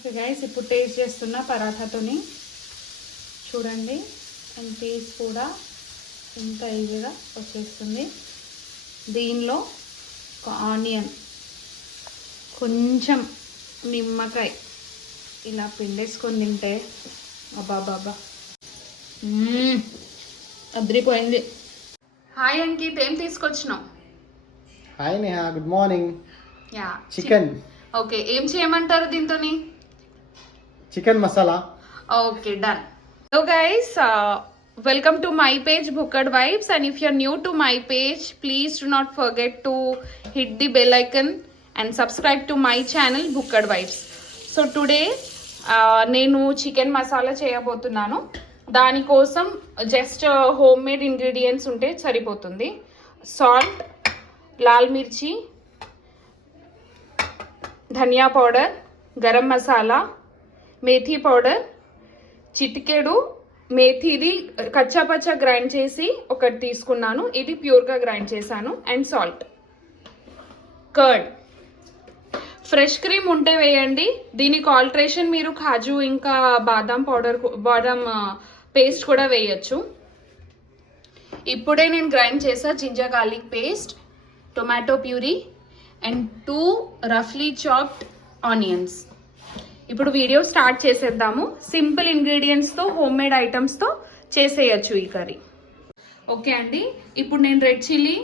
Okay guys, ఇప్పుడు taste చేస్తున్న పరాఠాతోని చూడండి. అండ్ పీస్ కూడా ఎంత ఈజీగా వచ్చేస్తుంది. దీనిలో ఒక ఆనియన్, కొంచెం నిమ్మకాయ ఇలా పిండేసుకొని తింటే అబ్బాబాబా అద్రిపోయింది. హాయ్ అంకిత్, ఏం తీసుకొచ్చినావు? Hi Neha, good morning. Yeah, chicken. Okay, ఏం చేయమంటారు దీంతోని? Chicken masala. Okay, done. So guys, welcome to my page Bhukkad Vibes, and if you're new to my page, please do not forget to hit the bell icon and subscribe to my channel Bhukkad Vibes. So today నేను chicken masala చేయబోతున్నాను. దానికోసం just home made ingredients ఉంటే సరిపోతుంది. Salt, Lal మిర్చి, ధనియా powder, garam masala, methi powder, చిటికెడు మేథీది కచ్చాపచ్చా grind చేసి ఒకటి తీసుకున్నాను, ఇది ప్యూర్గా గ్రైండ్ చేశాను, and salt, curd, fresh cream ఉంటే వేయండి. దీనికి ఆల్టరేషన్ మీరు కాజు ఇంకా బాదం పేస్ట్ కూడా వేయచ్చు. ఇప్పుడే నేను గ్రైండ్ చేసా ginger garlic paste, tomato puree and 2 రఫ్లీ చాప్డ్ ఆనియన్స్. ఇప్పుడు వీడియో స్టార్ట్ చేసేద్దాము. సింపుల్ ఇంగ్రీడియంట్స్తో, హోమ్ మేడ్ ఐటమ్స్తో చేసేయచ్చు ఈ కర్రీ. ఓకే అండి, ఇప్పుడు నేను red chilli,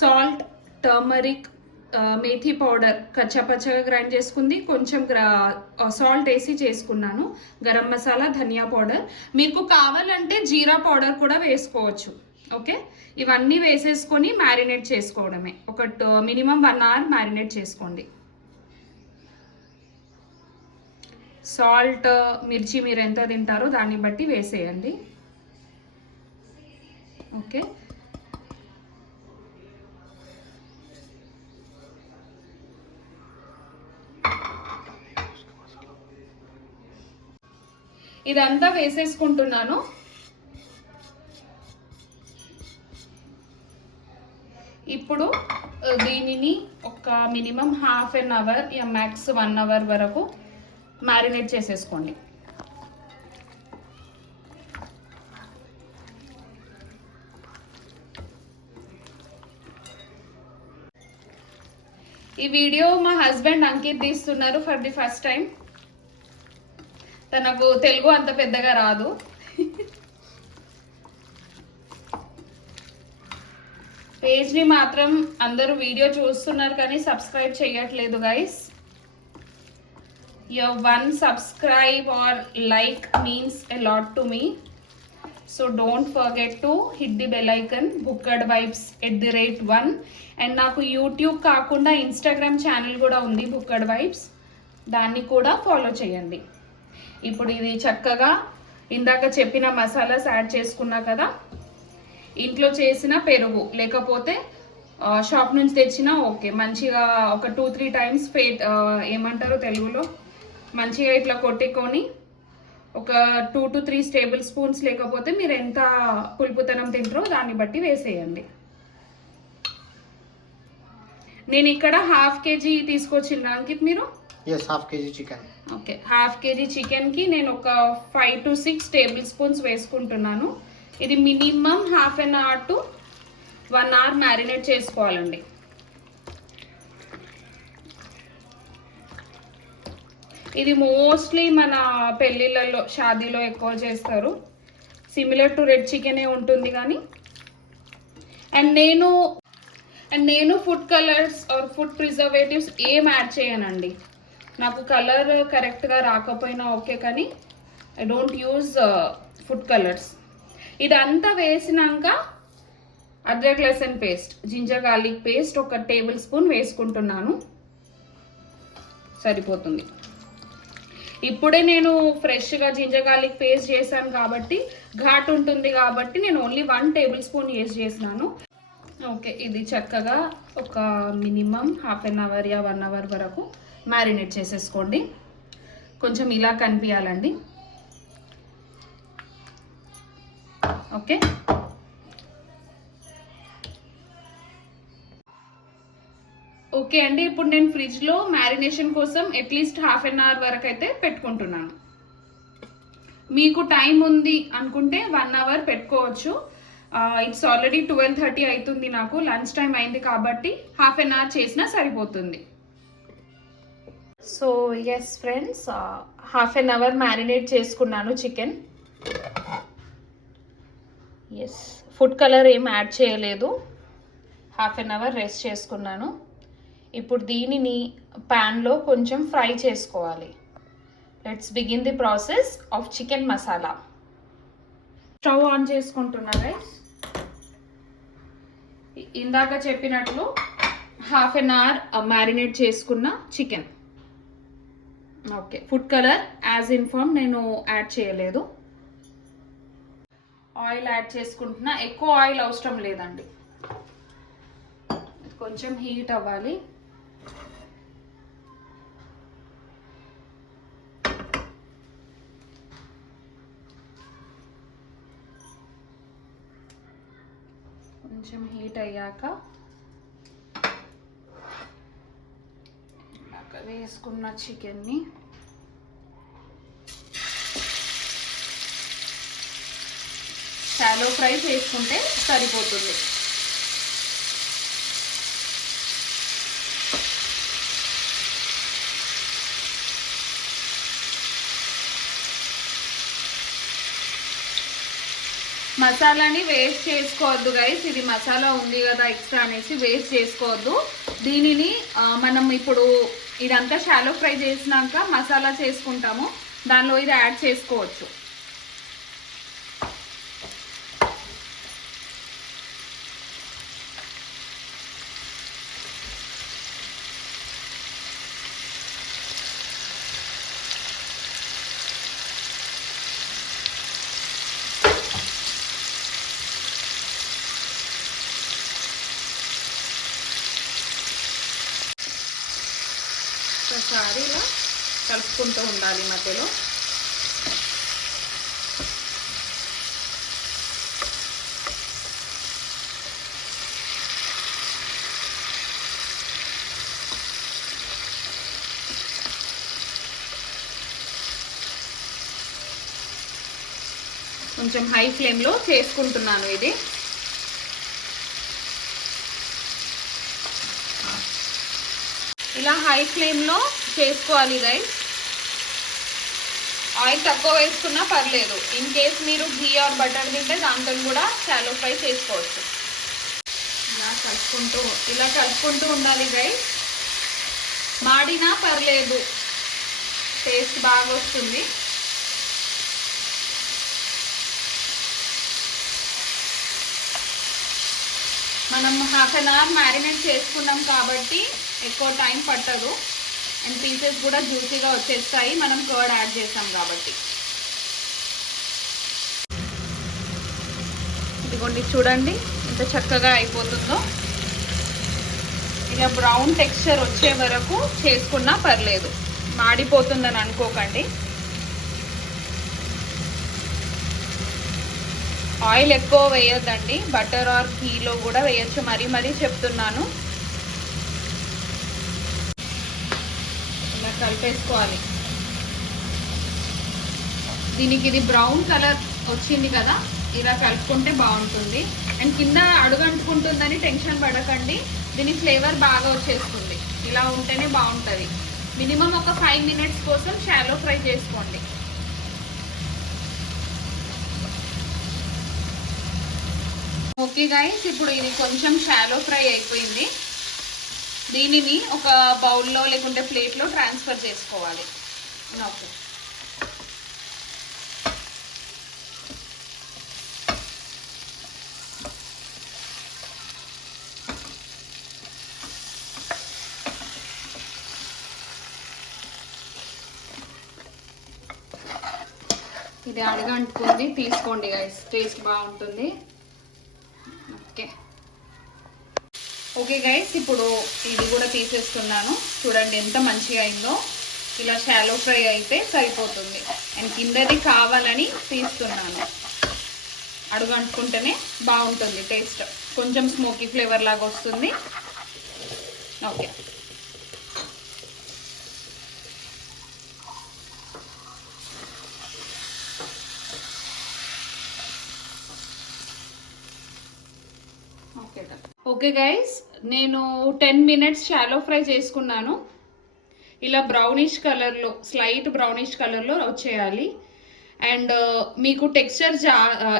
salt, turmeric, methi powder కచ్చాపచ్చగా గ్రైండ్ చేసుకుంది, కొంచెం సాల్ట్ వేసి చేసుకున్నాను, గరం మసాలా, ధనియా పౌడర్, మీకు కావాలంటే జీరా పౌడర్ కూడా వేసుకోవచ్చు. ఓకే, ఇవన్నీ వేసేసుకొని మ్యారినేట్ చేసుకోవడమే. ఒక మినిమం 1 అవర్ మ్యారినేట్ చేసుకోండి. సాల్ట్, మిర్చి మీరు ఎంత తింటారో దాన్ని బట్టి వేసేయండి. ఓకే, ఇదంతా వేసేసుకుంటున్నాను. ఇప్పుడు దీనిని ఒక మినిమం ½ అవర్ యా మ్యాక్స్ 1 అవర్ వరకు మ్యారినేట్ చేసేసుకోండి. ఈ వీడియో మా హస్బెండ్ అంకిత్ తీస్తున్నారు ఫర్ ది ఫస్ట్ టైం. తనకు తెలుగు అంత పెద్దగా రాదు. పేజ్ని మాత్రం అందరూ వీడియో చూస్తున్నారు కానీ సబ్స్క్రైబ్ చేయట్లేదు guys. Your 1 subscribe or like means a lot to me. So don't forget to hit the bell icon Bhukkad Vibes @1. And నాకు యూట్యూబ్ కాకుండా ఇన్స్టాగ్రామ్ ఛానల్ కూడా ఉంది Bhukkad Vibes, దాన్ని కూడా ఫాలో చేయండి. ఇప్పుడు ఇది చక్కగా ఇందాక చెప్పిన మసాలాస్ యాడ్ చేసుకున్నా కదా, ఇంట్లో చేసిన పెరుగు లేకపోతే షాప్ నుంచి తెచ్చినా ఓకే, మంచిగా ఒక 2-3 టైమ్స్ ఏమంటారో తెలుగులో, మంచిగా ఇట్లా కొట్టుకొని ఒక 2 to 3 టేబుల్ స్పూన్స్, లేకపోతే మీరు ఎంత పులుపుతనం తింటారో దాన్ని బట్టి వేసేయండి. నేను ఇక్కడ ½ కేజీ తీసుకొచ్చిన అంకిత్, మీరు? yes, ½ KG chicken. Okay, ½ KG చికెన్కి నేను ఒక 5 to 6 టేబుల్ స్పూన్స్ వేసుకుంటున్నాను. ఇది minimum ½ hour to 1 hour marinate చేసుకోవాలండి. ఇది మోస్ట్లీ మన పెళ్ళిళ్ళలో, షాదీలో ఎక్కువ చేస్తారు. సిమిలర్ టు రెడ్ చికెనే ఉంటుంది కానీ. అండ్ నేను food colours or food preservatives ఏం యాడ్ చేయనండి. నాకు కలర్ కరెక్ట్గా రాకపోయినా ఓకే, కానీ I don't use food colours. ఇదంతా వేసినాక అద్రక్ లెసన్ పేస్ట్, జింజర్ గార్లిక్ పేస్ట్ ఒక టేబుల్ స్పూన్ వేసుకుంటున్నాను, సరిపోతుంది. ఇప్పుడే నేను ఫ్రెష్గా జింజర్ గార్లిక్ పేస్ట్ చేశాను కాబట్టి ఘాట్ ఉంటుంది కాబట్టి నేను ఓన్లీ 1 టేబుల్ స్పూన్ యూజ్ చేసినాను. ఓకే, ఇది చక్కగా ఒక మినిమం ½ అవర్ యా 1 అవర్ వరకు మ్యారినేట్ చేసేసుకోండి. కొంచెం ఇలా కనిపించాలండి. ఓకే, ఓకే అండి, ఇప్పుడు నేను ఫ్రిడ్జ్లో మ్యారినేషన్ కోసం అట్లీస్ట్ హాఫ్ అన్ అవర్ వరకు అయితే పెట్టుకుంటున్నాను. మీకు టైం ఉంది అనుకుంటే 1 అవర్ పెట్టుకోవచ్చు. ఇట్స్ ఆల్రెడీ 12:30 అవుతుంది, నాకు లంచ్ టైం అయింది కాబట్టి హాఫ్ అన్ అవర్ చేసినా సరిపోతుంది. So yes friends, half an hour marinate చేసుకున్నాను చికెన్. ఎస్, ఫుడ్ కలర్ ఏం యాడ్ చేయలేదు, హాఫ్ అన్ అవర్ రెస్ట్ చేసుకున్నాను. ఇప్పుడు దీనిని ప్యాన్లో కొంచెం ఫ్రై చేసుకోవాలి. Let's begin the process of chicken masala. Stove on చేసుకుంటున్నా గైస్. ఇందాక చెప్పినట్లు హాఫ్ అన్ అవర్ మ్యారినేట్ చేసుకున్న chicken. Okay, food colour as inform నేను యాడ్ చేయలేదు. ఆయిల్ యాడ్ చేసుకుంటున్నా. ఎక్కువ ఆయిల్ అవసరం లేదండి, కొంచెం హీట్ అవ్వాలి. కొంచెం హీట్ అయ్యాక వేసుకున్న చికెన్ని షాలో ఫ్రై చేసుకుంటే సరిపోతుంది. మసాలాని వేస్ట్ చేసుకోవద్దు గైస్. ఇది మసాలా ఉంది కదా ఎక్స్ట్రా అనేసి వేస్ట్ చేసుకోవద్దు. దీనిని మనం ఇప్పుడు ఇదంతా షాలో ఫ్రై చేసినాక మసాలా చేసుకుంటాము, దానిలో ఇది యాడ్ చేసుకోవచ్చు. ఒకసారి ఇలా కలుపుకుంటూ ఉండాలి మధ్యలో. కొంచెం హై ఫ్లేమ్లో చేసుకుంటున్నాను ఇది. ఇలా హై ఫ్లేమ్లో చేసుకోవాలి గైస్. ఆయిల్ తక్కువ వేసుకున్నా పర్లేదు. ఇన్ కేస్ మీరు ఘీ ఆర్ బటర్ తింటే దాంతో కూడా షాలో ఫ్రై చేసుకోవచ్చు. ఇలా కలుపుకుంటూ ఉండాలి గైస్. మాడినా పర్లేదు, టేస్ట్ బాగా వస్తుంది. మనం హాఫ్ అన్ అవర్ మ్యారినేట్ చేసుకున్నాం కాబట్టి ఎక్కువ టైం పట్టదు అండ్ పీసెస్ కూడా జ్యూసీగా వచ్చేస్తాయి, మనం కర్డ్ యాడ్ చేస్తాం కాబట్టి. ఇదిగోండి చూడండి ఎంత చక్కగా అయిపోతుందో. ఇలా బ్రౌన్ టెక్స్చర్ వచ్చే వరకు చేసుకున్నా పర్లేదు, మాడిపోతుందని అనుకోకండి. ఆయిల్ ఎక్కువ వేయొద్దండి, బటర్ ఆర్ ఘీలో కూడా వేయచ్చు. మరీ చెప్తున్నాను. ఇలా కలిపేసుకోవాలి. దీనికి ఇది బ్రౌన్ కలర్ వచ్చింది కదా, ఇలా కలుపుకుంటే బాగుంటుంది. అండ్ కింద అడుగంటుకుంటుందని టెన్షన్ పడకండి, దీని ఫ్లేవర్ బాగా వచ్చేస్తుంది. ఇలా ఉంటేనే బాగుంటుంది. మినిమం ఒక 5 మినిట్స్ కోసం షాలో ఫ్రై చేసుకోండి. ఓకే గైస్, ఇప్పుడు ఇది కొంచెం షాలో ఫ్రై అయిపోయింది. దీనిని ఒక బౌల్లో లేకుంటే ప్లేట్లో ట్రాన్స్ఫర్ చేసుకోవాలి. ఓకే, ఇది అడగంటుకుంది, తీసుకోండి గైస్, టేస్ట్ బాగుంటుంది. ఓకే గైస్, ఇప్పుడు ఇది కూడా తీసేస్తున్నాను. చూడండి ఎంత మంచిగా అయిందో. ఇలా షాలో ఫ్రై అయితే సరిపోతుంది. అండ్ కిందది కావాలని తీస్తున్నాను, అడుగు అంటుకుంటేనే బాగుంటుంది టేస్ట్. కొంచెం స్మోకీ ఫ్లేవర్ లాగా వస్తుంది. ఓకే. ఓకే గైస్, నేను 10 మినిట్స్ షాలో ఫ్రై చేసుకున్నాను. ఇలా బ్రౌనిష్ కలర్లో, స్లైట్ బ్రౌనిష్ కలర్లో వచ్చేయాలి. అండ్ మీకు టెక్స్చర్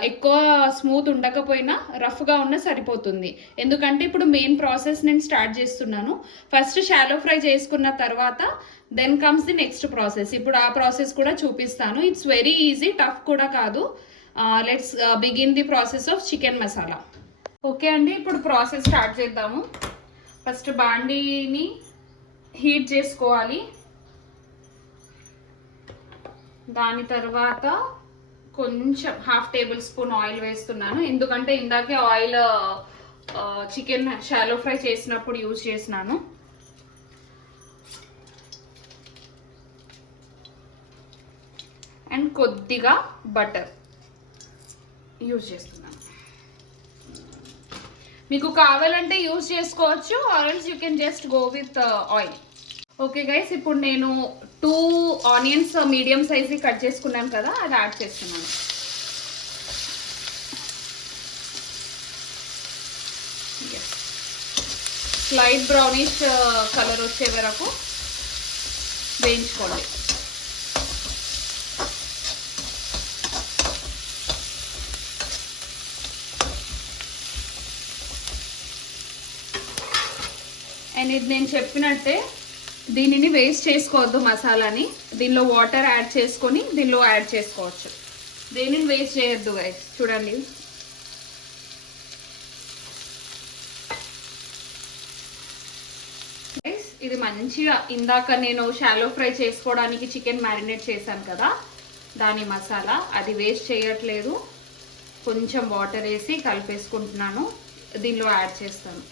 ఎక్కువ స్మూత్ ఉండకపోయినా రఫ్గా ఉన్న సరిపోతుంది. ఎందుకంటే ఇప్పుడు మెయిన్ ప్రాసెస్ నేను స్టార్ట్ చేస్తున్నాను. ఫస్ట్ షాలో ఫ్రై చేసుకున్న తర్వాత then comes the next process. ఇప్పుడు ఆ ప్రాసెస్ కూడా చూపిస్తాను. ఇట్స్ వెరీ ఈజీ, టఫ్ కూడా కాదు. Let's begin the process of chicken masala. Okay అండి, ఇప్పుడు ప్రాసెస్ స్టార్ట్ చేద్దాము. ఫస్ట్ బాండీని హీట్ చేసుకోవాలి. దాని తర్వాత కొంచెం 1/2 టేబుల్ స్పూన్ ఆయిల్ వేస్తున్నాను. ఎందుకంటే ఇందాకే ఆయిల్ చికెన్ షాలో ఫ్రై చేసినప్పుడు యూజ్ చేసినాను. అండ్ కొద్దిగా బటర్ యూజ్ చేస్తున్నాను. మీకు కావాలంటే యూజ్ చేసుకోవచ్చు, or else you can just go with oil. Okay guys, ఇప్పుడు నేను 2 ఆనియన్స్ మీడియం సైజ్ కట్ చేసుకున్నాను కదా, అది యాడ్ చేస్తున్నాను. లైట్ బ్రౌనిష్ కలర్ వచ్చే వరకు వేయించుకోండి. అండ్ ఇది నేను చెప్పినట్టే దీనిని వేస్ట్ చేసుకోవద్దు మసాలాని. దీనిలో వాటర్ యాడ్ చేసుకొని దీనిలో యాడ్ చేసుకోవచ్చు. దీనిని వేస్ట్ చేయొద్దు గైస్. చూడండి, గైస్ ఇది మంచిగా ఇందాక నేను షాలో ఫ్రై చేసుకోవడానికి చికెన్ మ్యారినేట్ చేశాను కదా, దాని మసాలా అది వేస్ట్ చేయట్లేదు. కొంచెం వాటర్ వేసి కలిపేసుకుంటున్నాను. దీనిలో యాడ్ చేస్తాను.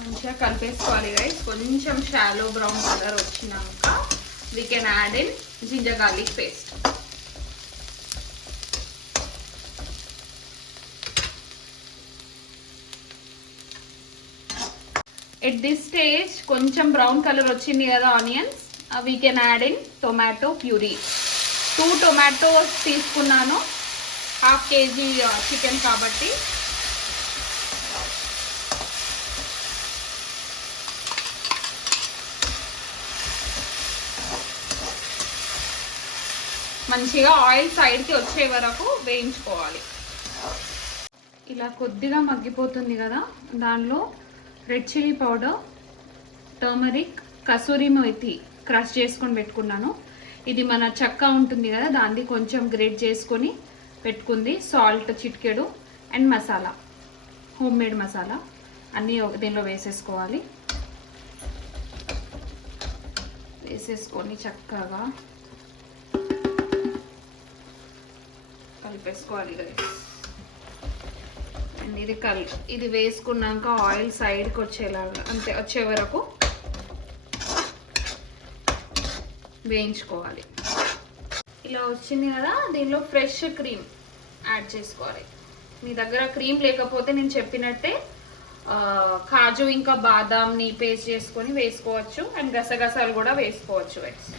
మంచిగా కలిపేసుకోవాలి గైస్. కొంచెం షాలో బ్రౌన్ కలర్ వచ్చినాక we can add in ginger garlic paste. At this stage కొంచెం బ్రౌన్ కలర్ వచ్చింది కదా onions, we can add in tomato puree. 2 tomatoes తీసుకున్నాను, 1/2 kg చికెన్ కాబట్టి. మంచిగా ఆయిల్ సైడ్కి వచ్చే వరకు వేయించుకోవాలి. ఇలా కొద్దిగా మగ్గిపోతుంది కదా, దానిలో red chilli powder, turmeric, kasuri methi crush చేసుకొని పెట్టుకున్నాను. ఇది మన చెక్క ఉంటుంది కదా, దాన్ని కొంచెం గ్రేట్ చేసుకొని పెట్టుకుంది. సాల్ట్ చిటికెడు and masala, home made masala అన్నీ దీనిలో వేసేసుకోవాలి. వేసేసుకొని చక్కగా కలిపేసుకోవాలి గైస్. అండ్ ఇది వేసుకున్నాక ఆయిల్ సైడ్కి వచ్చేలాగా, అంతే వచ్చే వరకు వేయించుకోవాలి. ఇలా వచ్చింది కదా, దీనిలో ఫ్రెష్ క్రీమ్ యాడ్ చేసుకోవాలి. మీ దగ్గర క్రీమ్ లేకపోతే నేను చెప్పినట్టే కాజు ఇంకా బాదాంని పేస్ట్ చేసుకొని వేసుకోవచ్చు. అండ్ గసగసాలు కూడా వేసుకోవచ్చు గైస్.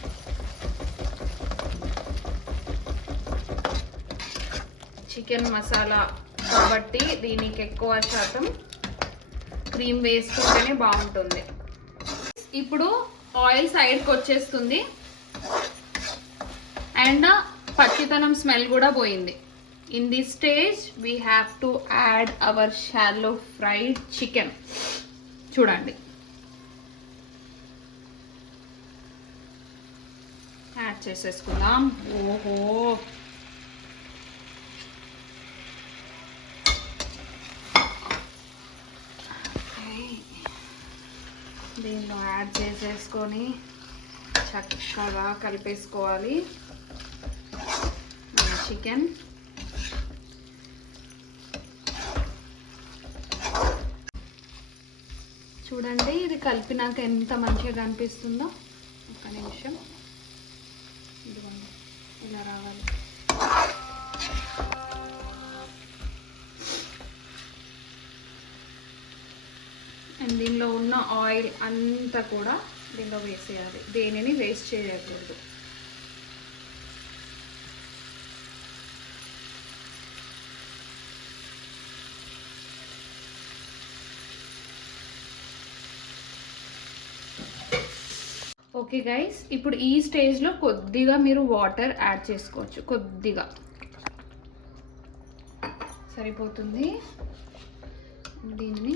చికెన్ మసాలా కాబట్టి దీనికి ఎక్కువ శాతం క్రీమ్ వేసుకుంటేనే బాగుంటుంది. ఇప్పుడు ఆయిల్ సైడ్కి వచ్చేస్తుంది అండ్ పచ్చితనం స్మెల్ కూడా పోయింది. In this stage we have to add our shallow fried chicken. చూడండి, యాడ్ చేసేసుకుందాం. ఓహో, దీనిలో యాడ్ చేసేసుకొని చక్కగా కలిపేసుకోవాలి చికెన్. చూడండి, ఇది కలిపినాక ఎంత మంచిగా కనిపిస్తుందో. ఒక నిమిషం, ఇదిగోండి ఇలా రావాలి. అండ్ దీనిలో ఉన్న ఆయిల్ అంతా కూడా దీనిలో వేసేయాలి. దేనిని వేస్ట్ చేయకూడదు. ఓకే గైస్, ఇప్పుడు ఈ స్టేజ్లో కొద్దిగా మీరు వాటర్ యాడ్ చేసుకోవచ్చు. కొద్దిగా సరిపోతుంది. దీన్ని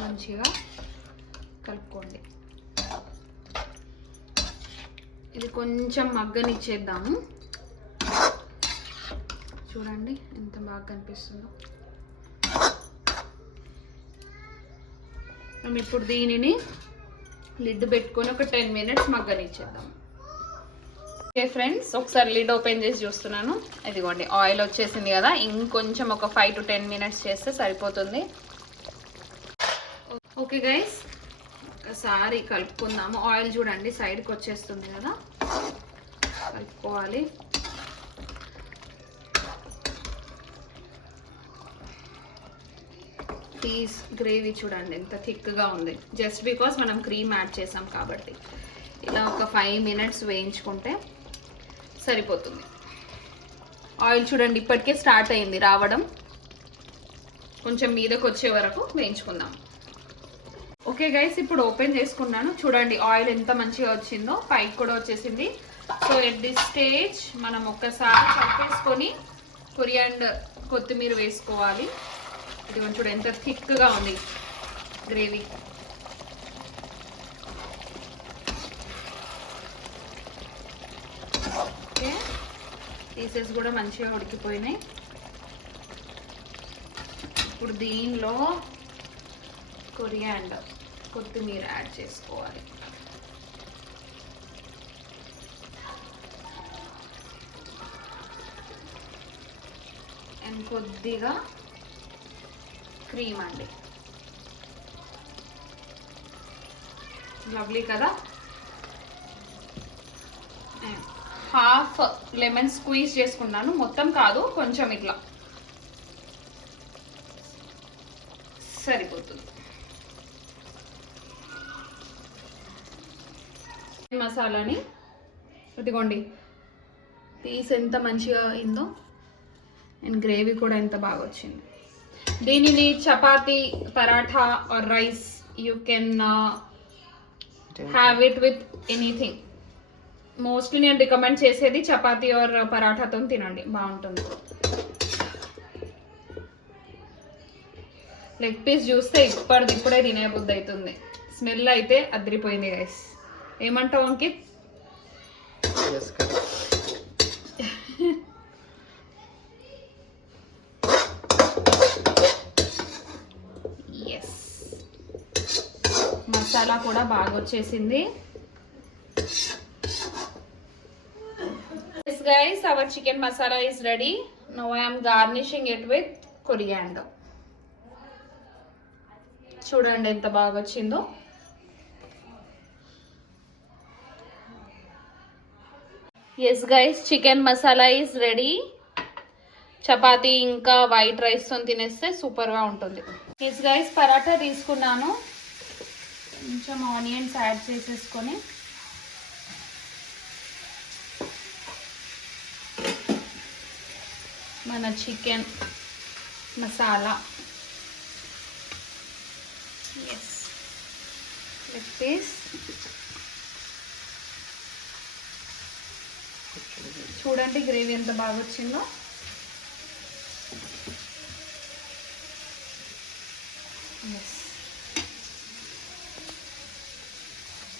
మంచిగా కలుపుకోండి. ఇది కొంచెం మగ్గనిచ్చేద్దాము. చూడండి ఎంత బాగా కనిపిస్తుందో. మనం ఇప్పుడు దీనిని లిడ్ పెట్టుకొని ఒక 10 మినిట్స్ మగ్గనిచ్చేద్దాం. ఓకే ఫ్రెండ్స్, ఒకసారి లిడ్ ఓపెన్ చేసి చూస్తున్నాను. ఇదిగోండి ఆయిల్ వచ్చేసింది కదా. ఇంకొంచెం ఒక 5 to 10 మినిట్స్ చేస్తే సరిపోతుంది. ఓకే గైస్, ఒకసారి కలుపుకుందాము. ఆయిల్ చూడండి సైడ్కి వచ్చేస్తుంది కదా, కలుపుకోవాలి. పీస్ గ్రేవీ చూడండి ఎంత థిక్గా ఉంది. జస్ట్ బికాస్ మనం క్రీమ్ యాడ్ చేసాం కాబట్టి. ఇలా ఒక 5 మినిట్స్ వేయించుకుంటే సరిపోతుంది. ఆయిల్ చూడండి ఇప్పటికే స్టార్ట్ అయింది రావడం. కొంచెం మీదకి వచ్చే వరకు వేయించుకుందాం. ఓకే గైస్, ఇప్పుడు ఓపెన్ చేసుకున్నాను. చూడండి ఆయిల్ ఎంత మంచిగా వచ్చిందో, పైకి కూడా వచ్చేసింది. సో ఎట్ దిస్ స్టేజ్ మనం ఒక్కసారి కలిపేసుకొని కొరియాండర్ కొత్తిమీర వేసుకోవాలి. ఇది చూడండి ఎంత థిక్గా ఉంది గ్రేవీ. ఓకే, పీసెస్ కూడా మంచిగా ఉడికిపోయినాయి. ఇప్పుడు దీనిలో కొరియాండర్ కొత్తిమీర యాడ్ చేసుకోవాలి. అండ్ కొద్దిగా క్రీమ్ అండి. లవ్లీ కదా. హాఫ్ లెమన్ స్క్వీజ్ చేసుకున్నాను, మొత్తం కాదు, కొంచెం ఇట్లా సరిపోతుంది. మసాలాని ఇదిగోండి, పీస్ ఎంత మంచిగా అయిందో అండ్ గ్రేవీ కూడా ఎంత బాగా వచ్చింది. దీనిని chapati, paratha or rice you can have it with anything. Mostly నేను రికమెండ్ చేసేది చపాతీ ఆర్ పరాఠాతో తినండి, బాగుంటుంది. లెగ్ పీస్ చూస్తే ఇప్పుడే తినేబుద్ధి అవుతుంది. స్మెల్ అయితే అదిరిపోయింది గైస్. ఏమంటావు అంకిత్? ఎస్, మసాలా కూడా బాగా వచ్చేసింది. Yes guys, our chicken masala is ready. Now I am garnishing it with coriander. చూడండి ఎంత బాగా వచ్చిందో. Yes guys, chicken masala is ready. Chapati ఇంకా వైట్ రైస్తో తినేస్తే సూపర్గా ఉంటుంది. ఎస్ గైస్, పరాఠా తీసుకున్నాను. కొంచెం ఆనియన్స్ యాడ్ చేసేసుకొని మన chicken masala, yes leg piece చూడండి గ్రేవీ ఎంత బాగా వచ్చిందో.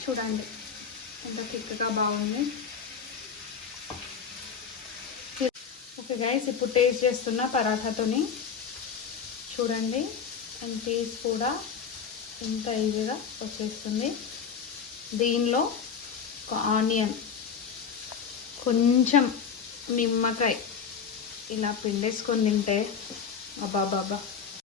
చూడండి ఎంత థిక్గా బాగుంది. ఓకే గైస్, ఇప్పుడు టేస్ట్ చేస్తున్న పరాఠాతోని చూడండి అండ్ పీస్ కూడా ఎంత ఈజీగా వచ్చేస్తుంది. దీనిలో ఒక ఆనియన్, కొంచెం నిమ్మకాయ ఇలా పిండేసుకొని తింటే అబ్బా బాబా